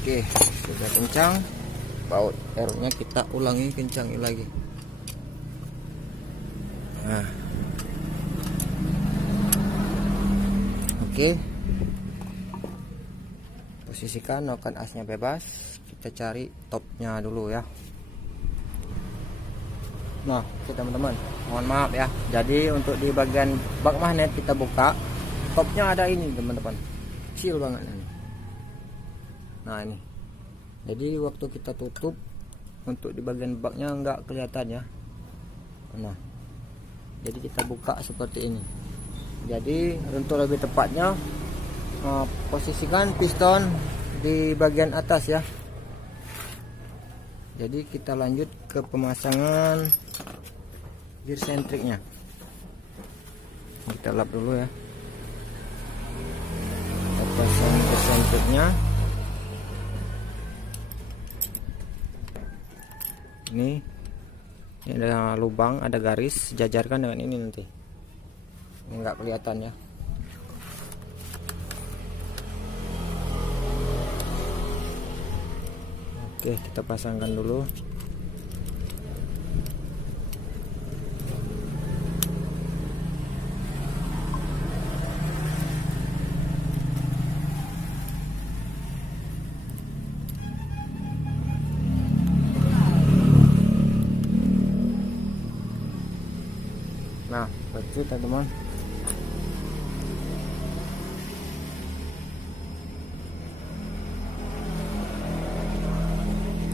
Oke, sudah kencang. Baut R nya kita ulangi, kencangi lagi. Nah, oke, posisikan noken asnya bebas. Kita cari topnya dulu ya. Nah, oke teman-teman, mohon maaf ya. Jadi untuk di bagian bak magnet kita buka, topnya ada ini teman-teman, kecil banget ini. Nah ini, jadi waktu kita tutup untuk di bagian baknya nggak kelihatan ya. Nah, jadi kita buka seperti ini. Jadi untuk lebih tepatnya, posisikan piston di bagian atas ya. Jadi kita lanjut ke pemasangan gear sentriknya. Kita lap dulu ya. Kita pasang gear sentriknya. Ini ada lubang, ada garis, jajarkan dengan ini nanti. Enggak kelihatan ya. Oke, kita pasangkan dulu. Nah, betul teman-teman.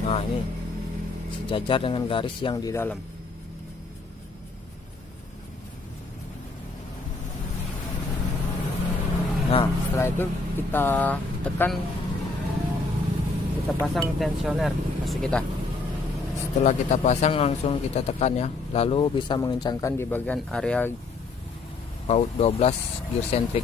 Nah, ini sejajar dengan garis yang di dalam. Nah, setelah itu kita tekan, kita pasang tensioner masuk kita. Setelah kita pasang langsung kita tekan ya, lalu bisa mengencangkan di bagian area baut 12 gear sentrik.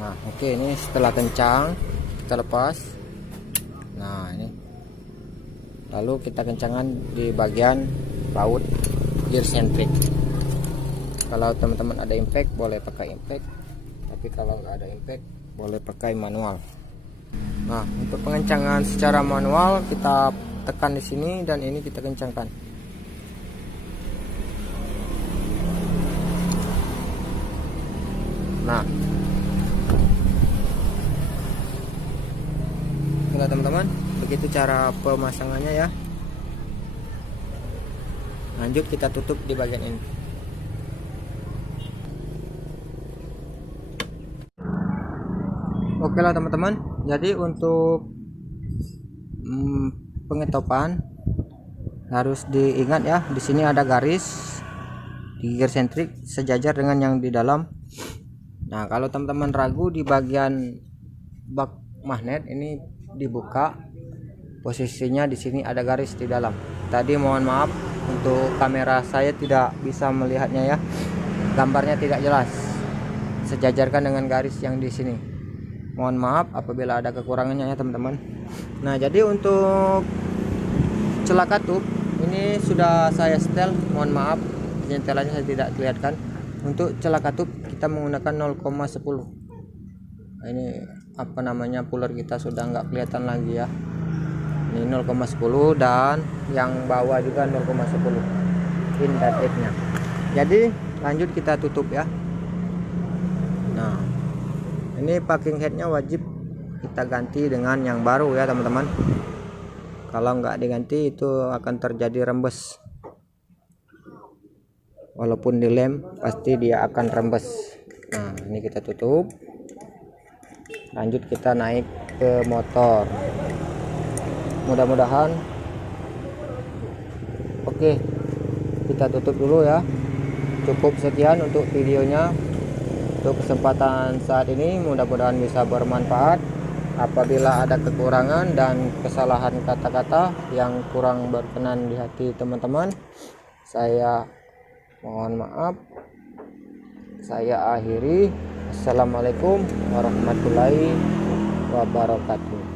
Nah, oke, ini setelah kencang kita lepas. Nah, ini lalu kita kencangkan di bagian baut gear sentrik. Kalau teman-teman ada impact boleh pakai impact, tapi kalau nggak ada impact boleh pakai manual. Nah, untuk pengencangan secara manual kita tekan di sini dan ini kita kencangkan. Nah, oke teman-teman, begitu cara pemasangannya ya. Lanjut kita tutup di bagian ini. Oke lah teman-teman, jadi untuk pengetopan harus diingat ya, di sini ada garis di gear sentrik sejajar dengan yang di dalam. Nah, kalau teman-teman ragu di bagian bak magnet ini dibuka, posisinya di sini ada garis di dalam. Tadi mohon maaf untuk kamera saya tidak bisa melihatnya ya, gambarnya tidak jelas, sejajarkan dengan garis yang di sini. Mohon maaf apabila ada kekurangannya ya teman-teman. Nah, jadi untuk celak katup ini sudah saya setel, mohon maaf jentelannya saya tidak kelihatan. Untuk celak katup kita menggunakan 0,10. Nah, ini apa namanya, puller kita sudah nggak kelihatan lagi ya. Ini 0,10 dan yang bawah juga 0,10 in dan out nya. Jadi lanjut kita tutup ya. Nah, ini packing headnya wajib kita ganti dengan yang baru ya teman-teman. Kalau nggak diganti itu akan terjadi rembes. Walaupun dilem pasti dia akan rembes. Nah, ini kita tutup. Lanjut kita naik ke motor. Mudah-mudahan oke, kita tutup dulu ya. Cukup sekian untuk videonya. Untuk kesempatan saat ini mudah-mudahan bisa bermanfaat. Apabila ada kekurangan dan kesalahan kata-kata yang kurang berkenan di hati teman-teman, saya mohon maaf. Saya akhiri. Assalamualaikum warahmatullahi wabarakatuh.